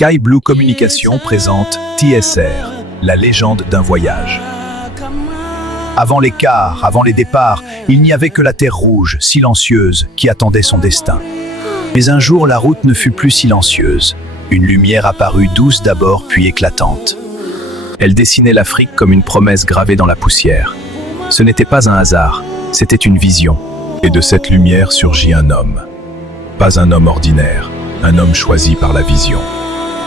Sky Blue Communication présente TSR, la légende d'un voyage. Avant l'écart, avant les départs, il n'y avait que la terre rouge, silencieuse, qui attendait son destin. Mais un jour, la route ne fut plus silencieuse. Une lumière apparut douce d'abord, puis éclatante. Elle dessinait l'Afrique comme une promesse gravée dans la poussière. Ce n'était pas un hasard, c'était une vision. Et de cette lumière surgit un homme. Pas un homme ordinaire, un homme choisi par la vision.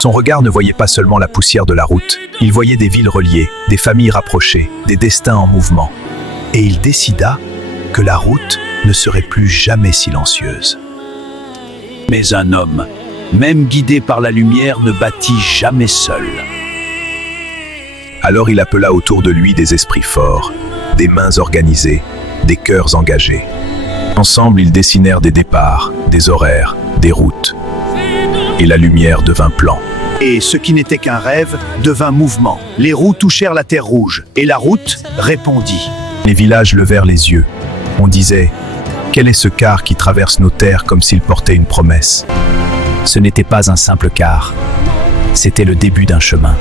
Son regard ne voyait pas seulement la poussière de la route, il voyait des villes reliées, des familles rapprochées, des destins en mouvement. Et il décida que la route ne serait plus jamais silencieuse. Mais un homme, même guidé par la lumière, ne bâtit jamais seul. Alors il appela autour de lui des esprits forts, des mains organisées, des cœurs engagés. Ensemble, ils dessinèrent des départs, des horaires, des routes. Et la lumière devint plan. Et ce qui n'était qu'un rêve devint mouvement. Les roues touchèrent la terre rouge, et la route répondit. Les villages levèrent les yeux. On disait, quel est ce car qui traverse nos terres comme s'il portait une promesse? Ce n'était pas un simple car, c'était le début d'un chemin.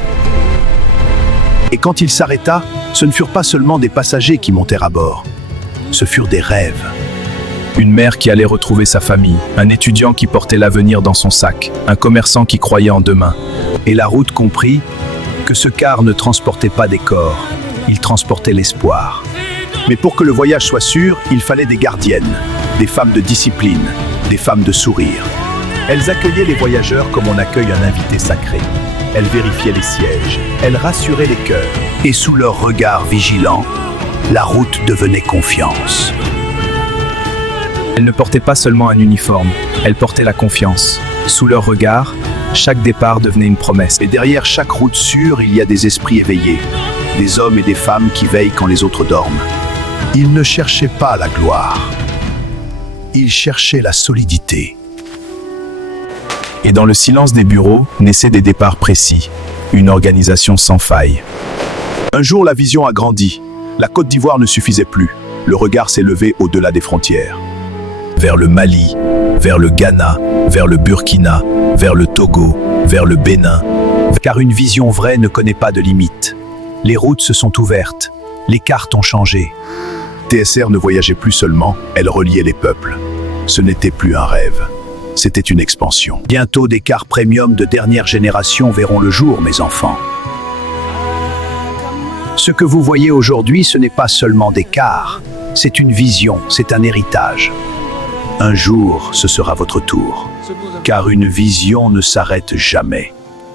Et quand il s'arrêta, ce ne furent pas seulement des passagers qui montèrent à bord. Ce furent des rêves. Une mère qui allait retrouver sa famille, un étudiant qui portait l'avenir dans son sac, un commerçant qui croyait en demain. Et la route comprit que ce car ne transportait pas des corps, il transportait l'espoir. Mais pour que le voyage soit sûr, il fallait des gardiennes, des femmes de discipline, des femmes de sourire. Elles accueillaient les voyageurs comme on accueille un invité sacré. Elles vérifiaient les sièges, elles rassuraient les cœurs. Et sous leur regard vigilant, la route devenait confiance. Elles ne portaient pas seulement un uniforme, elles portaient la confiance. Sous leur regard, chaque départ devenait une promesse. Et derrière chaque route sûre, il y a des esprits éveillés, des hommes et des femmes qui veillent quand les autres dorment. Ils ne cherchaient pas la gloire, ils cherchaient la solidité. Et dans le silence des bureaux, naissaient des départs précis, une organisation sans faille. Un jour, la vision a grandi. La Côte d'Ivoire ne suffisait plus. Le regard s'est levé au-delà des frontières. Vers le Mali, vers le Ghana, vers le Burkina, vers le Togo, vers le Bénin. Car une vision vraie ne connaît pas de limites. Les routes se sont ouvertes, les cartes ont changé. TSR ne voyageait plus seulement, elle reliait les peuples. Ce n'était plus un rêve, c'était une expansion. Bientôt des cars premium de dernière génération verront le jour, mes enfants. Ce que vous voyez aujourd'hui, ce n'est pas seulement des cars, c'est une vision, c'est un héritage. Un jour, ce sera votre tour, car une vision ne s'arrête jamais,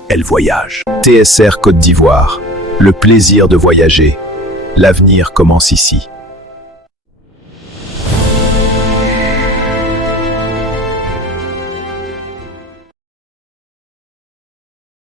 elle voyage. TSR Côte d'Ivoire, le plaisir de voyager, l'avenir commence ici.